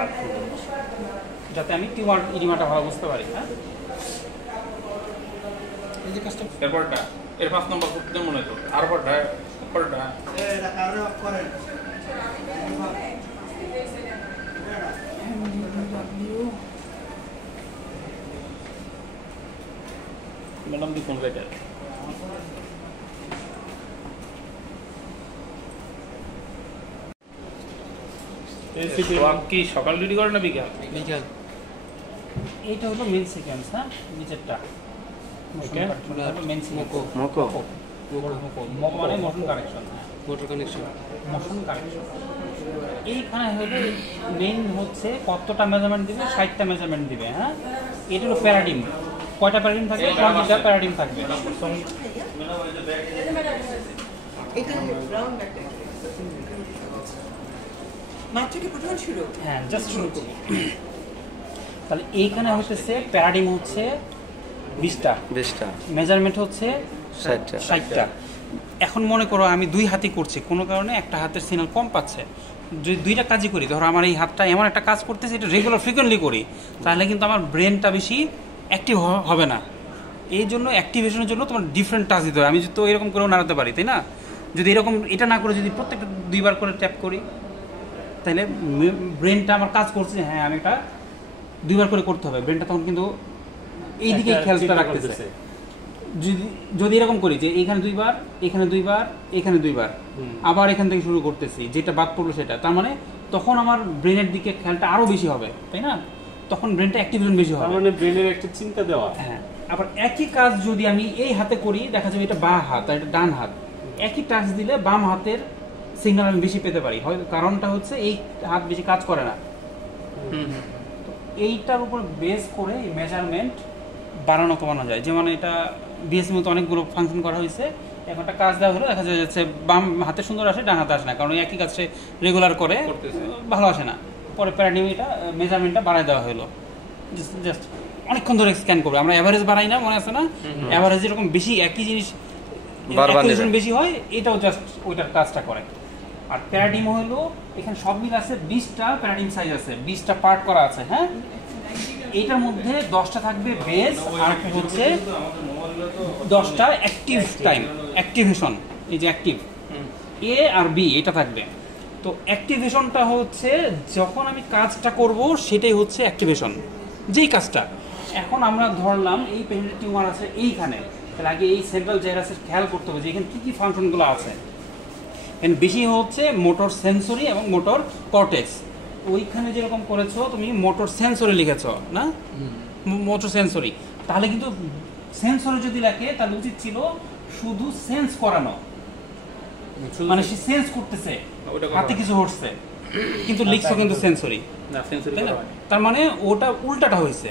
হাত খুলবো, যাতে আমি টিউমার ইডিমাটা ভালো বুঝতে পারি। হ্যাঁ, এই যে কাজটা এরপরটা এর 5 নম্বর করতে মনে তো আর পরটা পরটা এটা কারণে অফ করেন। ম্যাডাম দি ফোন লাইটার কি সকাল ডিউটি করে না বিকাল? বিকাল। এইটা হলো মেন সিকোয়েন্স। হ্যাঁ, নিচেরটা ওকে মেন মোকো মোকো মানে motion correction. Motor connection, motion correction এইখানে হলো মেইন হচ্ছে কতটা মেজারমেন্ট দিবে, 60টা মেজারমেন্ট দিবে। হ্যাঁ, এটা হলো প্যারাডিম। কয়টা প্যারাডিম থাকবে? 20টা প্যারাডিম থাকবে। এটা রাউন্ড ব্যাকটা মাত্র কি প্রথম শুরু? হ্যাঁ, জাস্ট শুরু করব। তাহলে এইখানে হচ্ছে প্যারাডিম হচ্ছে 20টা, মেজারমেন্ট হচ্ছে 60টা। এখন মনে করো আমি 2 হাতে করছি, কোনো কারণে একটা হাতের সিগন্যাল কম পাচ্ছে। যদি 2টা কাজই করি, ধরো আমার এই হাতটা এমন একটা কাজ করতেছে, এটা রেগুলার ফ্রিকোয়েন্টলি করি, তাহলে কিন্তু আমার ব্রেনটা বেশি অ্যাক্টিভ হবে না। এই জন্য অ্যাক্টিভেশনের জন্য তোমার ডিফারেন্ট টাচ দিতে হবে। আমি তো এরকম করেও নাড়াতে পারি, তাই না? যদি এরকম এটা না করে যদি প্রত্যেকটা 2বার করে ট্যাপ করি, তাহলে ব্রেনটা আমার কাজ করছে, হ্যাঁ আমি এটা 2বার করে করতে হবে। ব্রেনটা তখন কিন্তু এই দিকে খেয়ালটা রাখতেছে। যদি এরকম করি যে এখানে 2বার, এখানে 2বার, এখানে 2বার, আবার এখান থেকে শুরু করতেছি, যেটা বাদ পড়লো সেটা, তার মানে তখন আমার ব্রেনের দিকে খেয়ালটা আরো বেশি হবে, তাই না? তখন ব্রেনটা অ্যাক্টিভেশন বেশি হবে, মানে ব্রেনের একটা চিন্তা দেওয়া। হ্যাঁ। আবার একই কাজ যদি আমি এই হাতে করি, দেখা যাবে এটা বাঁ হাত আর এটা ডান হাত, একই টাচ দিলে বাম হাতের সিগন্যাল আমি বেশি পেতে পারি। হয়তো কারণটা হচ্ছে এই হাত বেশি কাজ করে না। তো এইটার উপর বেস করে এই মেজারমেন্ট বাড়ানো কমানো যায়। যেমন এটা বিএসসির মতো অনেকগুলো ফাংশন করা হয়েছে, এখন একটা কাজ দেওয়া হলো, দেখা যাচ্ছে বাম হাতে সুন্দর আসে, ডান হাতে আসে না, কারণ একই কাজটা রেগুলার করে ভালো আসে না। পরে প্যারাডিম এটা মেজারমেন্টটা বাড়ায় দেওয়া হলো, জাস্ট অনেকক্ষণ ধরে স্ক্যান করবে। আমরা অ্যাভারেজ বাড়াই না, মনে আছে না? অ্যাভারেজ এরকম বেশি একই জিনিস বেশি হয়, এটাও জাস্ট ওইটার কাজটা করে। আর প্যারাডিম হলো এখানে সব মিল আছে 20টা প্যারাডিম সাইজ আছে, 20টা পার্ট করা আছে। হ্যাঁ, এইটার মধ্যে 10টা থাকবে বেস, আর হচ্ছে 10টা অ্যাক্টিভ টাইম, অ্যাক্টিভেশন। এই যে অ্যাক্টিভ এ আর বি এটা থাকবে। তো অ্যাক্টিভেশনটা হচ্ছে যখন আমি কাজটা করব সেটাই হচ্ছে অ্যাক্টিভেশন, যেই কাজটা। এখন আমরা ধরলাম এই পেশেন্টের টিউমার আছে এইখানে, তাহলে আগে এই সেন্ট্রাল জাইরাসের খেয়াল করতে হবে যে এখানে কী কী ফাংশনগুলো আছে। এখানে বেশি হচ্ছে মোটর সেন্সরি এবং মোটর কর্টেক্স। ওইখানে যেরকম করেছো তুমি মোটর সেন্সরি লিখেছো না, মোটর সেন্সরি, তাহলে কিন্তু সেন্সরি যদি লেখে তাহলে উচিত ছিল শুধু সেন্স করানো, মানে সে সেন্স করতেছে হাতে কিছু হচ্ছে, কিন্তু লিখছো কিন্তু সেন্সরি না, সেন্সরি তার মানে ওটা উল্টাটা হয়েছে,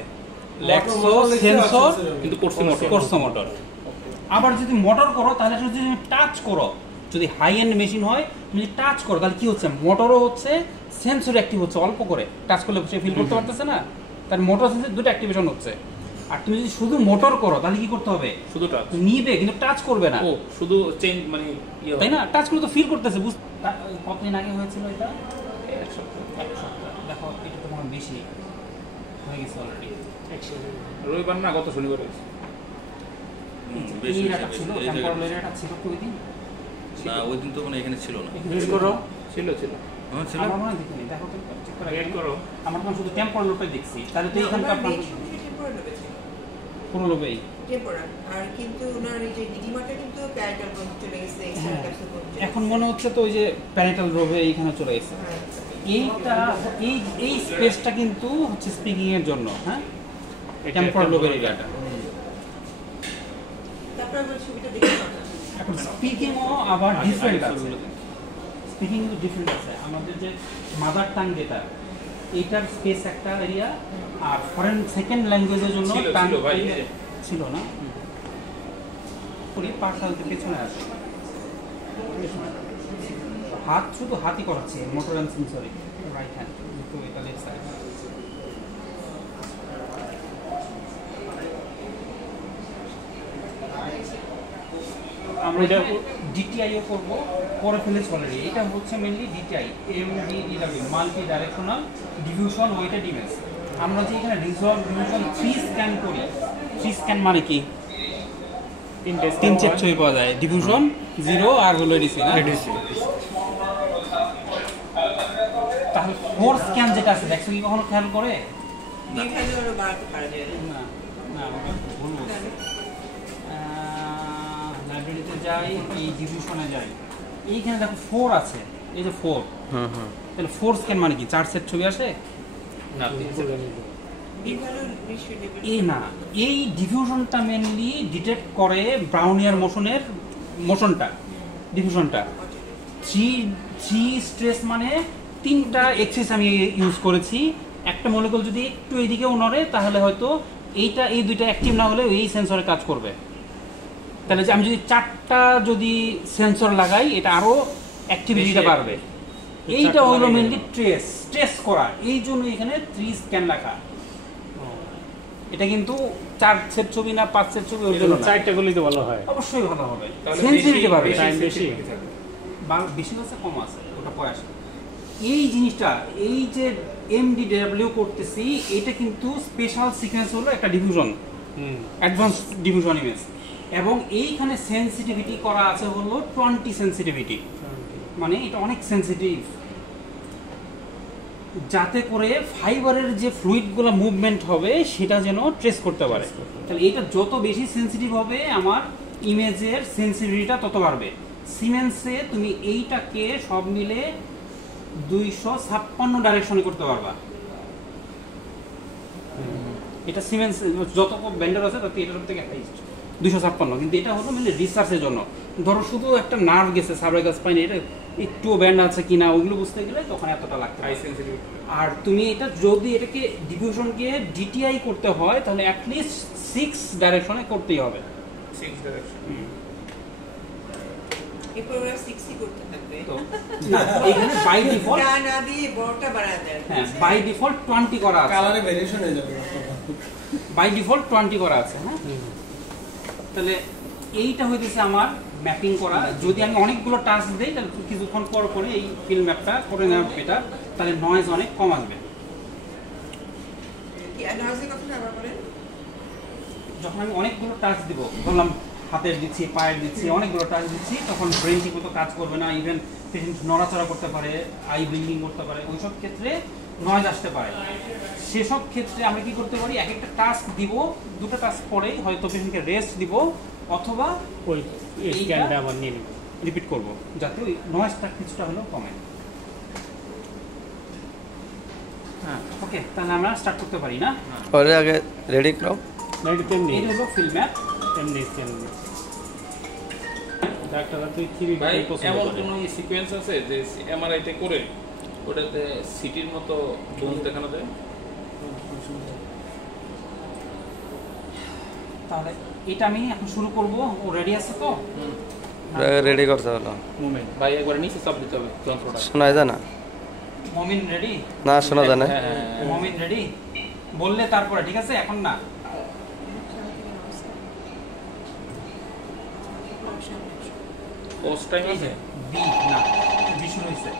লেখছো সেন্সর কিন্তু করছো মোটর। আবার যদি মোটর করো তাহলে যদি টাচ করো, যদি হাই এন্ড মেশিন হয় তুমি যদি টাচ করো তাহলে কি হচ্ছে, মোটরও হচ্ছে সেন্সরি অ্যাক্টিভ হচ্ছে, অল্প করে টাচ করলে সে ফিল করতে পারতেছে না, তার মোটর সেন্সর দুটো অ্যাক্টিভেশন হচ্ছে। আর তুমি যদি শুধু মোটর করো তাহলে কি করতে হবে, শুধু টাচ নিবে কিন্তু টাচ করবে না। ও শুধু চেঞ্জ মানে তাই না, টাচ করলে তো ফিল করতেছে। কতদিন আগে হয়েছিল এটা? 1 সপ্তাহ। দেখো এটা তো মনে বেশি হয়ে গেছে অলরেডি। রবিবার না, গত শনিবার হয়েছে। এই এরিয়াটা ছিল, টেম্পোরাল এরিয়াটা ছিল তো ওই দিন। না ওই দিন তো মানে এখানে ছিল না। ছিল আমার মনে দেখিনি, দেখো তো চেক করে রেড করো। আমার মনে শুধু টেম্পোরাল লোপে দেখছি, তাহলে তো এইখানকার পুরো লোপেই টেম্পোরাল। আর কিন্তু ওনার এই যে ইডিমাটা কিন্তু প্যারাটাল বন্ধ চলে গেছে, এক্সট্রা ক্যাপসুল বন্ধ। এখন মনে হচ্ছে তো ওই যে প্যারাটাল লোবে এইখানে চলে গেছে। এইটা এই স্পেসটা কিন্তু হচ্ছে স্পিকিং এর জন্য। হ্যাঁ, টেম্পোরাল লোবের এরিয়াটা। তারপর আমরা ছবিটা দেখতে পাবো। এখন স্পিকিংও আবার ডিফারেন্ট আছে, স্পিকিং কিন্তু ডিফারেন্ট আছে। আমাদের যে মাদার টাং যেটা, এইটার স্পেস একটা এরিয়া, আর ফরেন সেকেন্ড ল্যাঙ্গুয়েজের জন্য টাং ছিল না। পুরি পার্সালতে পেছনে আছে, হাত শুধু হাতই করাচ্ছে, motor and sensory right hand, তো এটা লেফট সাইড। আমরা আমরা ডিটিআইও করব, করে ফেলেছি অলরেডি। এটা হচ্ছে mainly DTI MDDW, multi directional diffusion weighted image. আমরা যে এখানে রিজলিউশন 3 স্ক্যান করি, 3 স্ক্যান মানে কি 3 সেট ছবি পাওয়া যায়, ডিফিউশন 0 আর হলো এডিসি না। তাহলে 4 স্ক্যান যেটা আছে দেখছো কি কখনো খেয়াল করে? এখানে আরো বাড়াতে পারা যায় না। না না ওটা ভুল বলছি। লাইব্রেরিতে যাই, এই ডিভিশনে যাই, এইখানে দেখো 4 আছে, এই যে 4। তাহলে 4 স্ক্যান মানে কি 4 সেট ছবি আসে না 3 সেট। এখানে রেশিও নেবেন। এই না, এই ডিফিউশনটা মেনলি ডিটেক্ট করে ব্রাউনিয়ার মোশনটা ডিফিউশনটা। 3 স্ট্রেস মানে 3টা এক্সিস আমি ইউজ করেছি। একটা মলিকুল যদি একটু এইদিকেও নড়ে তাহলে হয়তো এই দুইটা অ্যাক্টিভ না হলে এই সেন্সরে কাজ করবে। তাহলে যে আমি যদি 4টা যদি সেন্সর লাগাই এটা আরো অ্যাক্টিভিটিটা বাড়বে। এইটা হলো মেনলি ট্রেস করা, এই জন্য এখানে 3 স্ক্যান লেখা। এটা কিন্তু 4 সেট ছবি না 5 সেট ছবি, ওর জন্য 4টা গুলি তো ভালো হয়, অবশ্যই ভালো হবে। তাহলে সেন্সিটিভিটি বাড়বে, টাইম বেশি। বেশি আছে কম আছে ওটা পরে আসে। এই জিনিসটা এই যে এমডিডব্লিউ করতেছি, এটা কিন্তু স্পেশাল সিকোয়েন্স হলো একটা ডিফিউশন, অ্যাডভান্স ডিফিউশন ইমেজ, এবং এইখানে সেন্সিটিভিটি করা আছে হলো 20 সেন্সিটিভিটি, মানে এটা অনেক সেন্সিটিভ, যাতে করে ফাইবারের যে ফ্লুইডগুলো মুভমেন্ট হবে সেটা যেন ট্রেস করতে পারে। তাহলে এটা যত বেশি সেন্সিটিভ হবে আমার ইমেজের সেন্সিটিভিটিটা তত বাড়বে। সিমেন্সে তুমি এইটাকে সব মিলে 256 ডাইরেকশনে করতে পারবা। এটা সিমেন্স যত ব্যান্ডার আছে তাতে এটার থেকে হাইস্ট 256, কিন্তু এটা হলো মানে রিসার্চের জন্য। ধরো শুধু একটা নার্ভ গেছে সাবরাইকাল স্পাইনে, এটা একটু ব্যান্ড আছে কিনা ওগুলো বুঝতে গেলে তখন এতটা লাগবে। High sensitivity. আর তুমি এটা যদি এটাকে ডিফিউশনকে ডিটিআই করতে হয় তাহলে অ্যাটলিস্ট 6 ডাইরেকশনে করতেই হবে। 6 ডাইরেকশন। এরপর ওরা 6ই করতে থাকবে। তো না এখানে বাই ডিফল্ট, না না দিয়ে বড়টা বাড়ায় দেয়। হ্যাঁ বাই ডিফল্ট 20 করা আছে, কালারে ভেরিয়েশন হয়ে যাবে। বাই ডিফল্ট 20 করা আছে। হ্যাঁ তাহলে এইটা হইতেছে আমার ম্যাপিং করা। যদি আমি অনেকগুলো টাচ দেই তাহলে কিছুক্ষণ পর পরে এই ফিল্ম ম্যাপটা করে নেওয়া বেটার, তাহলে নয়েজ অনেক কম আসবে। কি নয়েজের কথা আবার বলেন? যখন আমি অনেকগুলো টাচ দিব, ধরলাম হাতের দিচ্ছি, পায়ের দিচ্ছি, অনেকগুলো টাচ দিচ্ছি, তখন ব্রেন ঠিক মতো কাজ করবে না, ইভেন পেশেন্ট নড়াচড়া করতে পারে, আই ব্লিঙ্কিং করতে পারে, ওইসব ক্ষেত্রে নয়েজ আসতে পারে। সেসব ক্ষেত্রে আমরা কি করতে পারি, এক একটা টাস্ক দিব, 2টা টাস্ক পরেই হয়তো পেশেন্টকে রেস্ট দিব, অথবা ওই স্ক্যানটা আবার নিয়ে নিব, রিপিট করব, যাতে ওই নয়েজটা কিছুটা হলেও কমে। হ্যাঁ ওকে, তাহলে আমরা স্টার্ট করতে পারি না? পরে আগে রেডি করো। নাইট তেমনি এই হলো ফিল্ম ম্যাপ। তেমনি স্ক্যান। ডাক্তাররা তুই কি ভাই পছন্দ এমন করে? কোনো সিকোয়েন্স আছে যে এমআরআই তে করে ওটাতে সিটির মতো বোন দেখানো যায়? তাহলে এটা আমি এখন শুরু করব, ও রেডি আছে তো? রেডি করতে হলো। মোমেন্ট ভাই একবার নিচে চাপ দিতে হবে যন্ত্রটা। শোনা যায় না? মমিন রেডি? না শোনা যায় না। মমিন রেডি বললে তারপরে, ঠিক আছে? এখন না, পোস্ট টাইম আছে? বি না, বি শুরু হয়েছে।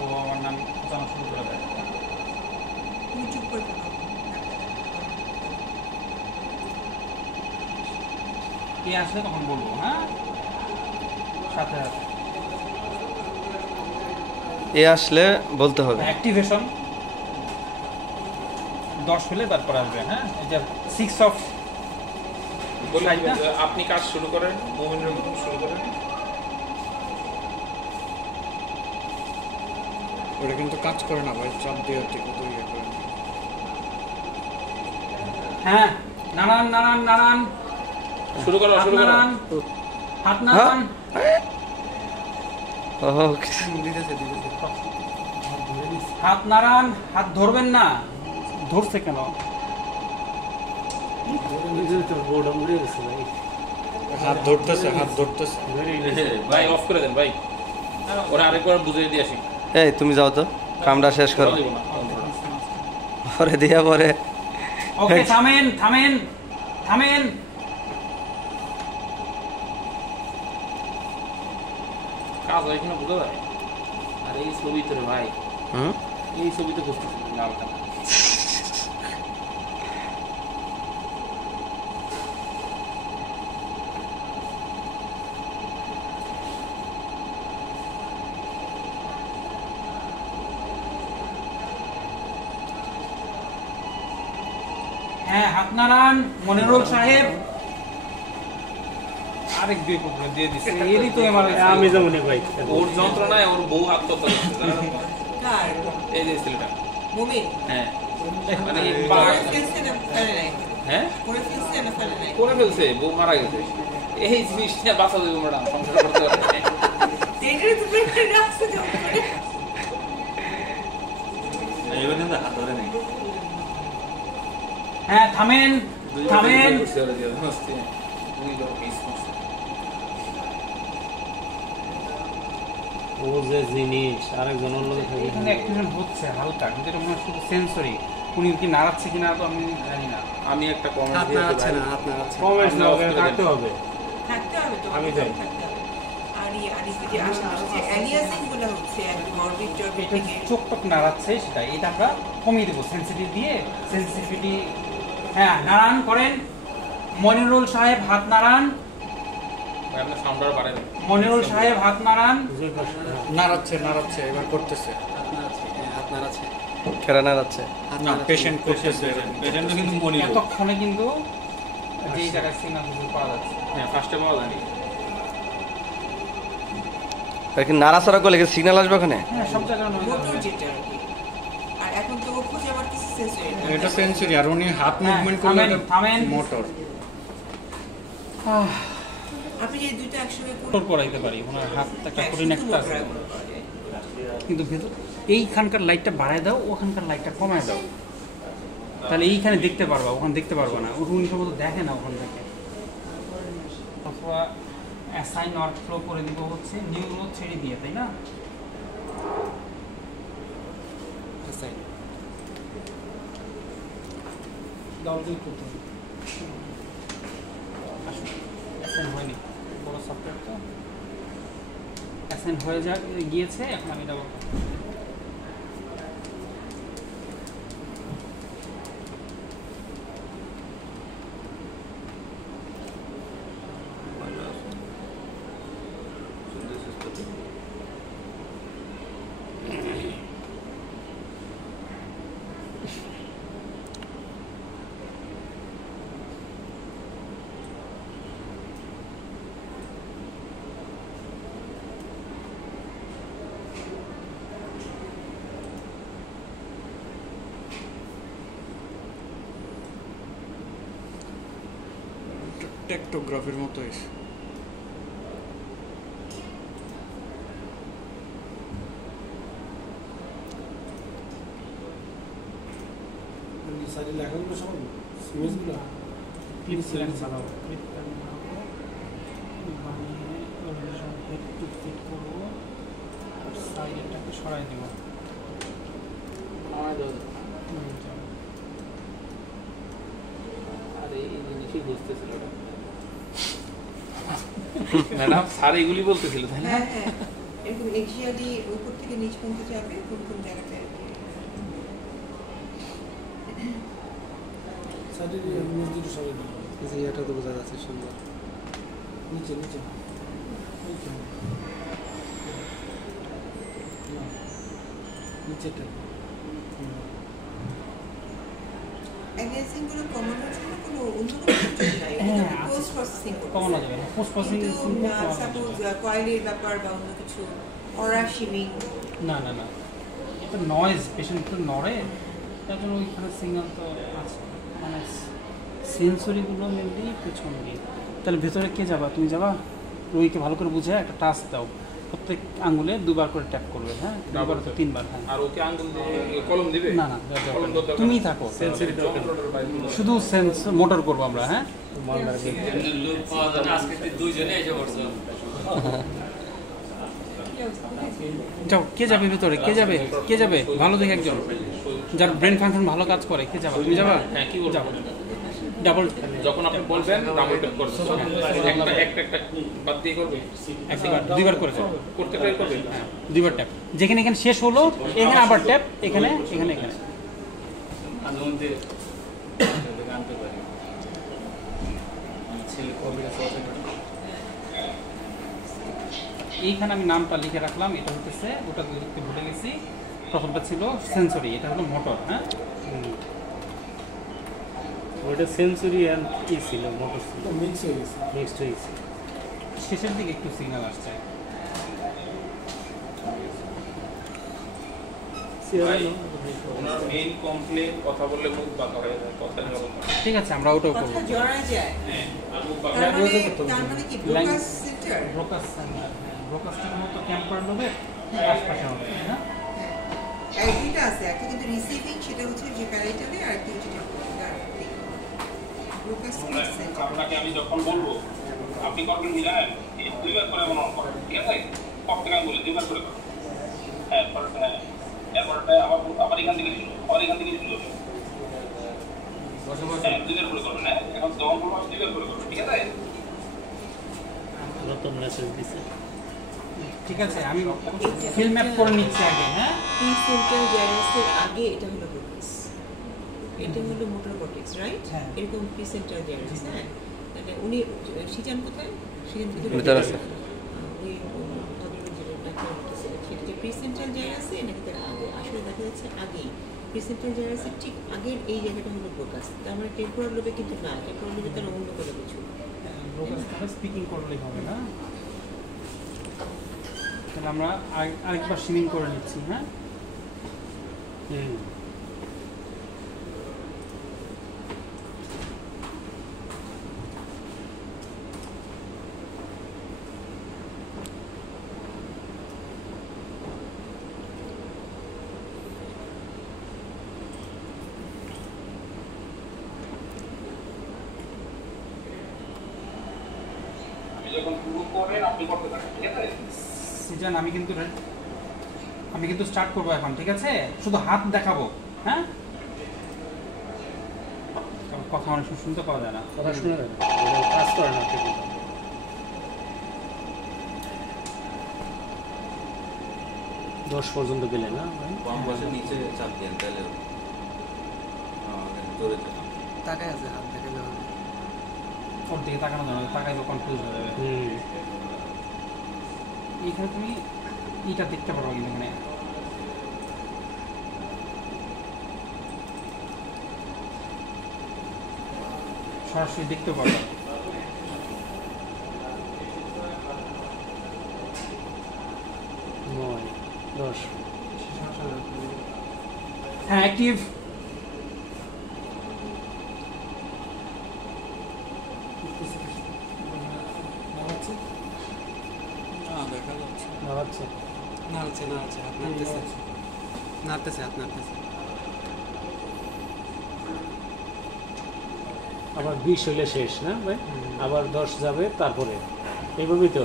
ও আমার নাম জানা শুরু করে দেয়। তুমি চুপ করে থাকো। কে আসলে তখন বলবো, হ্যাঁ সাথে সাথে। এ আসলে বলতে হবে। অ্যাক্টিভেশন 10 হলে তারপর আসবে। হ্যাঁ এই যে 6 অফ বলে Right না? আপনি কাজ শুরু করেন, মোমেন্টের মতন শুরু করেন। ওটা কিন্তু কাজ করে না ভাই, চাপ দিয়ে ঠিক মতো ইয়ে করে না। হ্যাঁ নারায়ণ নারায়ণ নারায়ণ, শুরু করো হাত শুরু করো। নারায়ণ, হাত নারায়ণ। ওকে দিতেছে হাত নারায়ণ, হাত ধরবেন না। ধরছে কেন? বোর্ড উড়ে গেছে ভাই। হাত ধরতেছে, হাত ধরতেছে। ভাই অফ করে দেন ভাই, ওরা আরেকবার বুঝিয়ে দিয়ে আসি। এই তুমি যাও তো, কামটা শেষ করো। দিব না যন্ত্রটা। পরে দিয়া পরে ওকে থামেন থামেন থামেন। কাজ হয় কিনা বোঝা যায়। আর এই ছবিতে রে ভাই, হুম এই ছবিতে বুঝতেছি লাল কালার। হ্যাঁ, হাত নাড়ান মনিরুল সাহেব। আরেক দুই কুকুর দিয়ে দিচ্ছে, এরই তো এবার আমি যেমন ভাই ওর যন্ত্রণায় ওর বউ আত্মহত্যা করছে, জানেন তো? কার? এই যে ছেলেটা। মুমিন? হ্যাঁ মানে এই করে পা- ফেলছে না ফেলে নাই? হ্যাঁ করে ফেলছে না ফেলে নাই? করে ফেলছে, বউ মারা গেছে। এই জিনিসটা বাঁচা দেবো ম্যাডাম, সংসার করতে পারবে। যেটাই তো পেটে রাখছে জোর করে। এবার কিন্তু হাত ধরে নেই। হ্যাঁ, থামেন থামেন। ও যে জিনিস আরেকজন অন্য থাকে এখানে অ্যাক্টিভেশন হচ্ছে হালকা, কিন্তু এটা মনে হয় শুধু সেন্সরি। উনি কি নাড়াচ্ছে কিনা তো আমি জানি না। আমি একটা কমেন্ট হাত দিয়েছি নাড়াচ্ছে ভাই। না, হাত নাড়াচ্ছে। কমেন্ট না আপনার অস্ট্রেলিয়া থাকতে হবে থাকতে হবে তো, আমি যাই। থাকতে হবে। আর এই যে আশেপাশে যে aliasing গুলো হচ্ছে একদম morbid job এটা থেকে, চোখ টোক নাড়াচ্ছে, সেটা এটা আমরা কমিয়ে দেবো সেন্সিটিভ দিয়ে। সেন্সিটিভিটি, হ্যাঁ নাড়ান করেন। মনিরুল সাহেব হাত নাড়ান। ভাই, আপনার সাউন্ডার বাড়াবেন। মনিরুল সাহেব হাত নাড়ান। যে কষ্ট নাড়াচ্ছে নাড়াচ্ছে, এবার করতেছে। হাত নাড়াচ্ছে। কেরানা যাচ্ছে না, পেশেন্ট করতেছে। পেশেন্টটা কিন্তু মনি লোক। এতক্ষণে কিন্তু যেই জায়গায় সিগন্যাল পাওয়া যাচ্ছে। হ্যাঁ, ফার্স্টে পাওয়া যায়নি। কি নাড়াচাড়া করলে সিগন্যাল আসবে ওখানে? হ্যাঁ, সব জায়গায় নয়। মোটর যেটা আর কি। আর এখন তো ও খুঁজে আমার কিছু sensory না। এটা সেন্সরি, আর উনি হাত হ্যাঁ, মুভমেন্ট করলে থামেন, থামেন। মোটর। আপনি যে দুটো একসঙ্গে করলে মোটর করাইতে পারি, ওনার হাতটা কঠিন একটা আছে। মোটর পাওয়া যায়। কিন্তু ভেতর এইখানকার লাইটটা বাড়ায় দাও, ওখানকার লাইটটা কমায় দাও, তাহলে এইখানে দেখতে পারবা, ওখানে দেখতে পারবা না। উনি সম্ভবত দেখে না ওখান থেকে। অথবা অ্যাসাইন ওয়ার্ক ফ্লো করে দিব হচ্ছে নিউরো ছেড়ে দিয়ে, তাই না? ডাউনলোড করতে হবে। অ্যাসাইন হয়নি, বড় সফটওয়্যার তো। অ্যাসাইন হয়ে গিয়েছে, এখন আমি ডাবল টেকটোগ্রাফির মতোই। সাইডে লেখাগুলো সব সিমেজগুলো ক্লিপ সিলেক্ট চালাবো, ক্লিপ বানিয়ে হেড টু ফিট করবো, আর সাইডটাকে সরাই দিব। আরে এই জিনিসই বুঝতেছিল না। ম্যাডাম স্যার এগুলি বলতেছিল তাই না? হ্যাঁ, হ্যাঁ। এরকম axially উপর থেকে নিচ পর্যন্ত যাবে, কোন কোন জায়গাতে আর কি। সাইডে নিচ দুটো সরাই দিই জি, এটা তো বোঝা যাচ্ছে সুন্দর। নিচে নিচে এইখানে। না, নিচেটা aliasing গুলো কমানোর জন্য কোনো অন্য কোনো system নাই। হ্যাঁ, এটা post processing করতেছে। কমানো যাবে না, পোস্ট প্রসেসিং কিন্তু সাপোজ কয়েলের ব্যাপার বা অন্য কিছু অরা শিমিং, না না না, এটা নয়েজ, পেশেন্ট তো নড়ে, তার জন্য ওইখানে সিগন্যাল তো আছে, মানে সেন্সরিগুলো মেনলি পেছন দিয়ে। তাহলে ভেতরে কে যাবা? তুমি যাবা? রোগীকে ভালো করে বুঝে একটা টাচ দাও, প্রত্যেক আঙ্গুলে দুবার করে ট্যাপ করবে। হ্যাঁ, দুবার তো তিনবার। হ্যাঁ, আর ওকে আঙ্গুল দিয়ে কলম দিবে? না না, কলম দরকার নেই। তুমি থাকো, যন্ত্রটার বাইরে। শুধু সেন্স মোটর করবো আমরা। হ্যাঁ, লোক পাওয়া যায় না, আজকে দুইজনে এসে পড়ছে। যাও, কে যাবে ভেতরে? কে যাবে? কে যাবে? ভালো দেখে একজন যার ব্রেন ফাংশন ভালো কাজ করে, কে যাবে? তুমি যাবা? হ্যাঁ, কি বলবো? যাও। ডাবল যখন আপনি বলবেন ডাবল ট্যাপ করবেন। একটা বাদ দিয়ে করবে। একবার দুইবার করে যাও। করতে ট্রাই করবে। হ্যাঁ, দুইবার ট্যাপ। যেখানে এখানে শেষ হলো এখানে আবার ট্যাপ, এখানে এখানে এখানে। এইখানে আমি নামটা লিখে রাখলাম, এটা হচ্ছে ওটা লিখতে ভুলে গেছি। প্রথমটা ছিল সেন্সরি, এটা হলো মোটর। হ্যাঁ, ওটা সেঞ্চুরি অ্যান্ড কি ছিল, মোটর ছিল, মিক্স হয়ে গেছে। মিক্সড হয়েছে। শেষের দিকে একটু সিগন্যাল আসছে। মেইন কমপ্লেন কথা বললে মুখ বাঁকা হয়ে যায়, কথা জবাব না। ঠিক আছে, আমরা ওটাও করবো। কথা জড়া যায়। হ্যাঁ, আর মুখ বাঁকা। তার মানে কি ব্রোকাস সেন্টার? ব্রোকাসটার মতো ক্যাম্পার লোভের আশপাশে হবে, হ্যাঁ। এই দুইটা আছে, একটা কিন্তু রিসিভিং, সেটা হচ্ছে যে প্যারাইটালে, আর একটা হচ্ছে ব্রোকাস সেন্টার। আপনাকে আমি যখন বলবো আপনি করবেন কি জানেন? এই দুইবার করে মনে করেন, ঠিক আছে? কত টাকা বলে দুইবার করে করুন। হ্যাঁ, হ্যাঁ। এরপরটা আবার এখান থেকে শুরু, আবার এখান থেকে শুরু হবে। হ্যাঁ, দুইবার করে করবেন। হ্যাঁ, এখন যখন বলবো আমি দুইবার করে করবেন, ঠিক আছে? নতুন মেসেজ দিছে। ঠিক আছে, আমি ফিল ম্যাপ করে নিচ্ছি আগে। হ্যাঁ, প্রি সেন্ট্রাল জাইরাসের আগে এটা হলো ব্রোকাস, এটা হলো মোটর কর্টেক্স, রাইট? হ্যাঁ। এরকম প্রি সেন্ট্রাল জাইরাস। হ্যাঁ, মানে উনি সিজান কোথায়? সেখান থেকে ভিতরে আছে। ওই ভদ্রলোক যেটা ডাক্তার বলতেছিলেন, সেটা যে প্রি সেন্ট্রাল জাইরাসে নাকি তার আগে, আসলে দেখা যাচ্ছে আগেই। প্রি সেন্ট্রাল জাইরাসের ঠিক আগের এই জায়গাটা হলো ব্রোকাস। তার মানে টেম্পোরাল লোবে কিন্তু না, টেম্পোরাল লোবে তার অন্য কোনো কিছু। ব্রোকাসটা স্পিকিং করলেই হবে না। তাহলে আমরা আরেকবার সুইমিং করে নিচ্ছি। হ্যাঁ, আপনি যখন শুরু করবেন আপনি করতে থাকেন, ঠিক আছে? সিজান আমি কিন্তু স্টার্ট করবো এখন, ঠিক আছে? শুধু হাত দেখাবো। হ্যাঁ, কথা অনেক সময় শুনতে পাওয়া যায় না। কথা শুনে যাবে, কাজ করে না ঠিক মতো। 10 পর্যন্ত গেলে না ভাই? বাম পাশে নিচে চাপ দেন তাহলে জোরে চাপ। তাকায় আছে, হাত দেখে যাওয়া যায়। ওর দিকে তাকানো যাবে না, তাকাইলে কনফিউজ হয়ে যাবে। এইখানে তুমি এটা দেখতে পারো, কিন্তু এখানে সরাসরি দেখতে পারো। 9, 10। হ্যাঁ, অ্যাক্টিভ। দেখা যাচ্ছে। নাড়াচ্ছে। নাড়ছে, হাত নাড়তেছে। হাত নাড়তেছে। আবার 20 হইলে শেষ না ভাই? আবার 10 যাবে তারপরে, এইভাবেই তো।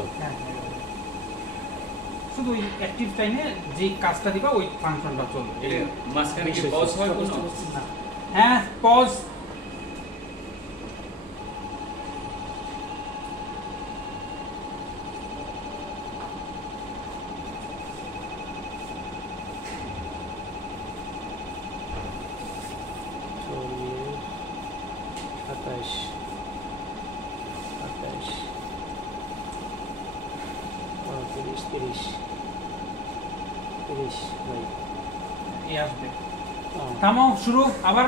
শুধু ওই অ্যাক্টিভ টাইমে যে কাজটা দিবা ওই ফাংশনটা চলবে। মাঝখানে কি পজ হয় কোনো? হ্যাঁ, পজ। চল্লিশ, 27, 28, 29, 30, 30 ভাই। এই আসবে। থামো, শুরু আবার।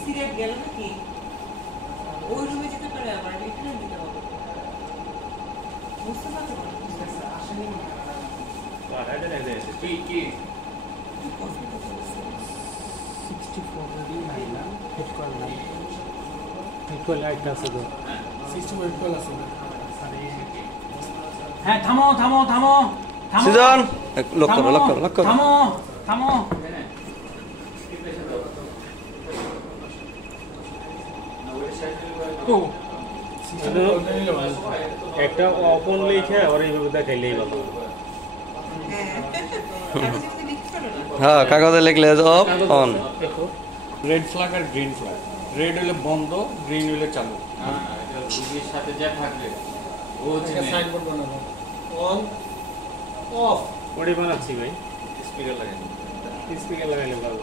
সিরিয়াল গেল নাকি? ওই রুমে যেতে পারে, আবার এখানে দিতে হবে। বুঝতে পারছো? আসলে কি 64 রেডি নাইলাম, হিট করলাম। ইকুয়াল আইটা আছে তো। 65 কল আছে না? হ্যাঁ, থামো থামো থামো থামো। সিজন লক করো, থামো, লক করো, লক করো। থামো থামো। তো একটা অপন লিখে আবার এইভাবে দেখাইলেই ভালো। হ্যাঁ কাগজে কিন্তু লিখতে পারো না। হ্যাঁ কাগজে লিখলে অফ অন। দেখো রেড ফ্ল্যাগ আর গ্রিন ফ্ল্যাগ। রেড হলে বন্ধ, গ্রিন হলে চালু। রুগীর সাথে যা থাকবে ও চিনে সাইনবোর্ড বানানো অন অফ ওটাই বানাচ্ছি ভাই, স্পিকার লাগে স্পিকার লাগাইলে ভালো।